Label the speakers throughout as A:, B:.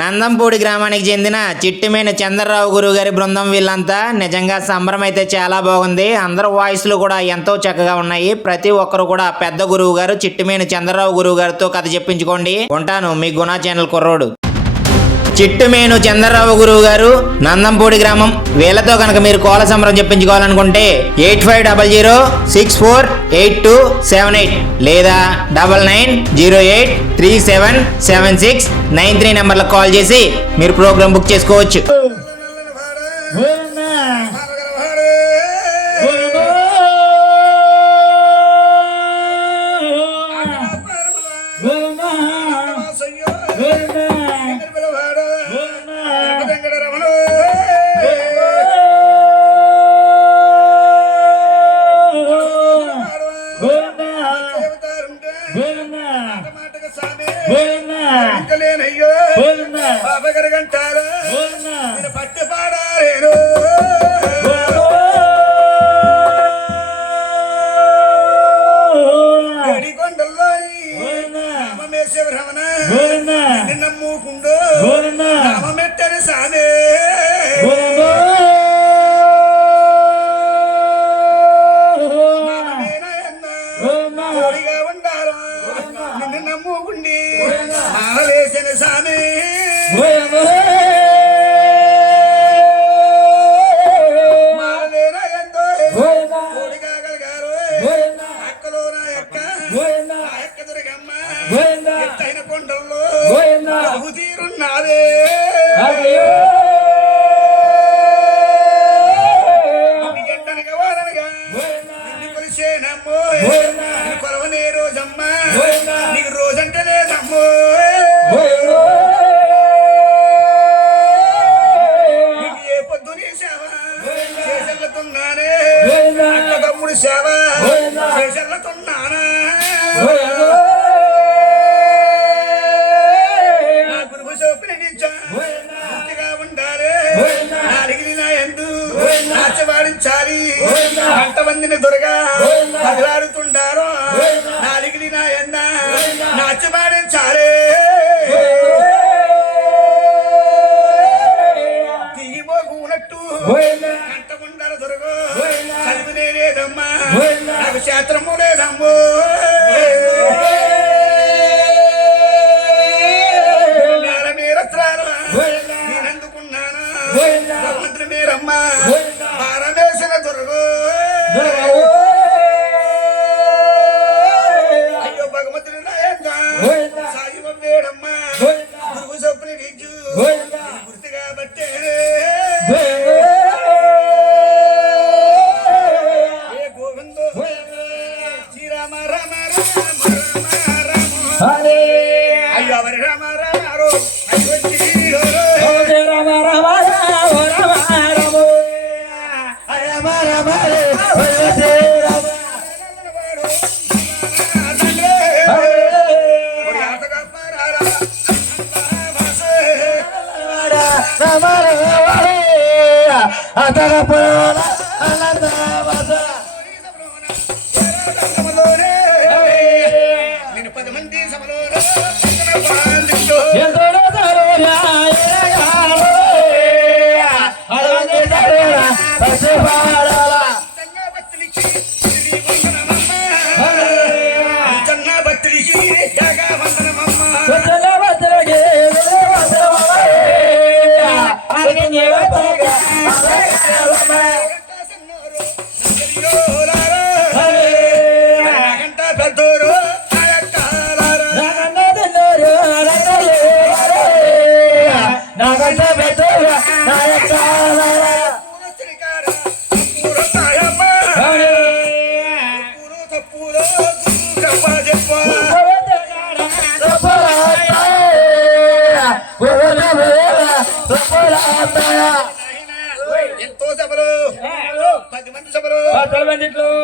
A: నందంపూడి గ్రామానికి చెందిన చిట్టిమేని చంద్రరావు గురువు గారి బృందం వీళ్ళంతా నిజంగా సంబరం అయితే చాలా బాగుంది. అందరు వాయిస్లు కూడా ఎంతో చక్కగా ఉన్నాయి. ప్రతి ఒక్కరు కూడా పెద్ద గురువు గారు చిట్టిమేని చంద్రరావు గురువు గారితో కథ చెప్పించుకోండి. ఉంటాను మీ గుణా ఛానల్ కుర్రోడు. చిట్టుమేను చంద్రరావు గురువు గారు నందంపూడి గ్రామం. వీళ్ళతో కనుక మీరు కోల సంబరం చెప్పించుకోవాలనుకుంటే eight five double zero six four eight two seven eight లేదా double nine zero eight three seven seven six nine three నెంబర్లకు కాల్ చేసి మీరు ప్రోగ్రామ్ బుక్ చేసుకోవచ్చు.
B: గంటారు పట్టి పాడారేను. నమ్ముకుండు. రామమెట్టని సామే. కోడిగా ఉండాలి. నిన్ను నమ్ముకుండి. మాలేసిన సామి. నా యొక్క కొలవనే నీకు రోజంటే లేదమ్మో చేసెళ్ళతున్నానా నా గురువు పూర్తిగా ఉండాలి. నాలుగు నా ఎందు నాచవాడించాలి అంతమందిని దొరగా పగలాడుతుండారు నాలుగు నా ఎంద నాచవాడించాలి భగవంతుని నేను
C: నాకంటే పెద్దగా నా యొక్క
B: ఎంతో సభలు పది మంది సభలు
C: మందిట్లో
B: నాకు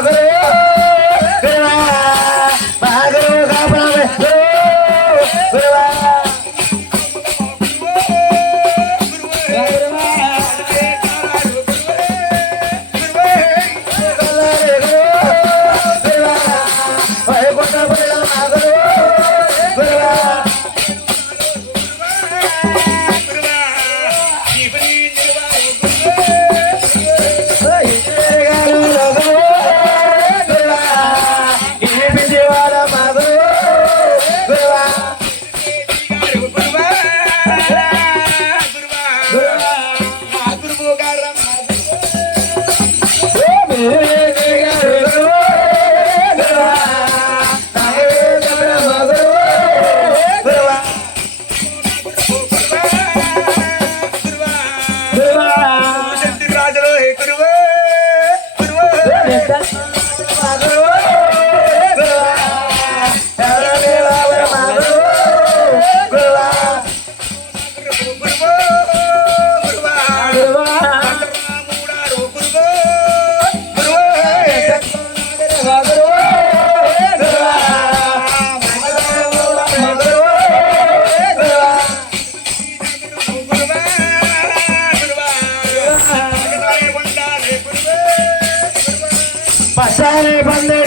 B: 아, 그래? i'm bande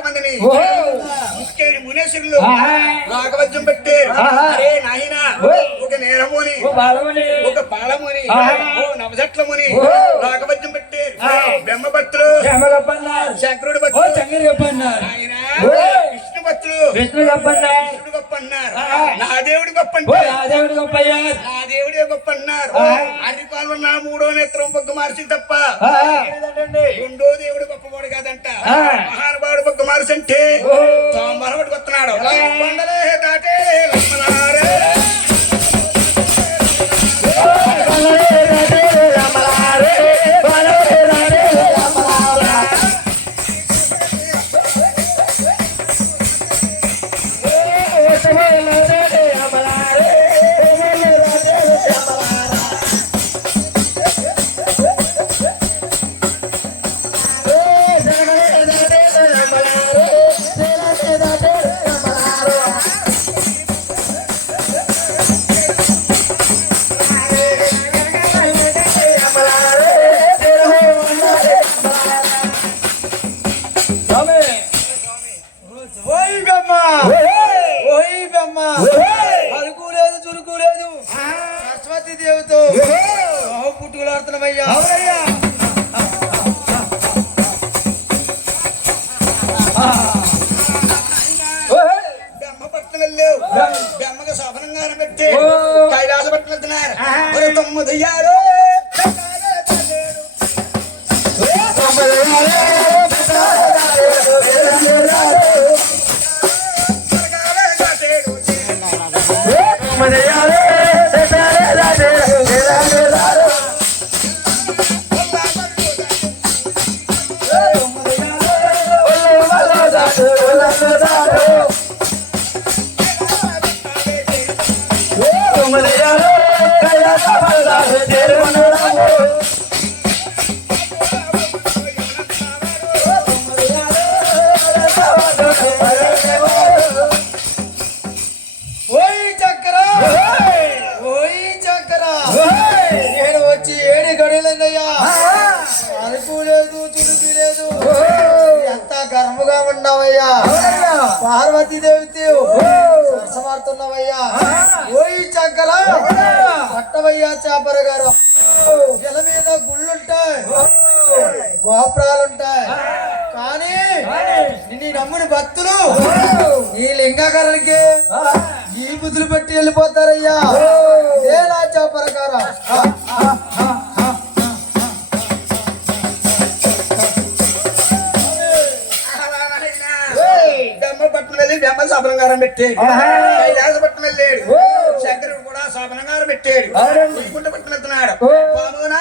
B: మందిని మునేశ్వరులు రాగవద్యం. అరే నాయన ఒక నేరముని ఒక బాలముని ఓ నవజట్లముని. రాగవద్యం పెట్టారు
C: ఆ.
B: బ్రహ్మ భక్తులు. శంకరుడు భక్తులు ఆయన. విష్ణు భక్తులు
C: విష్ణు
B: అన్నారు. నా దేవుడు గొప్ప
C: ఓ
B: అంటే
C: రాదేవుడు గొప్పయ్యా
B: నా దేవుడే గొప్ప అన్నారు. అరిపాలు నా మూడో నేత్రం బొగ్గు మార్చి తప్ప. రెండో దేవుడు గొప్పవాడు కాదంట. మహానుభావుడు బొగ్గు మార్చి అంటే. సోమవారం వస్తున్నాడు పెట్టి కైలాస ఒరే తొమ్మిది అయ్యారు?
D: పార్వతీ దేవితో సరసమాడుతున్నావయ్యా. ఓయ్ పట్టవయ్యా చాపర గారు. జల మీద గుళ్ళుంటాయి. గోపురాలుంటాయి. కానీ నీ నమ్ముని భక్తులు ఈ లింగాకరణకి ఈ బుద్ధులు పెట్టి వెళ్ళిపోతారయ్యా. ఏ రాజ్య ప్రకారం
B: బెమ్మ బెమ్మలు సఫలంగారం పెట్టాడు. కైలాసపట్నం వెళ్ళాడు. శంకరుడు కూడా సఫలంగారం పెట్టాడు. వైకుంఠపట్నం వెళ్తున్నాడు. పాలోనా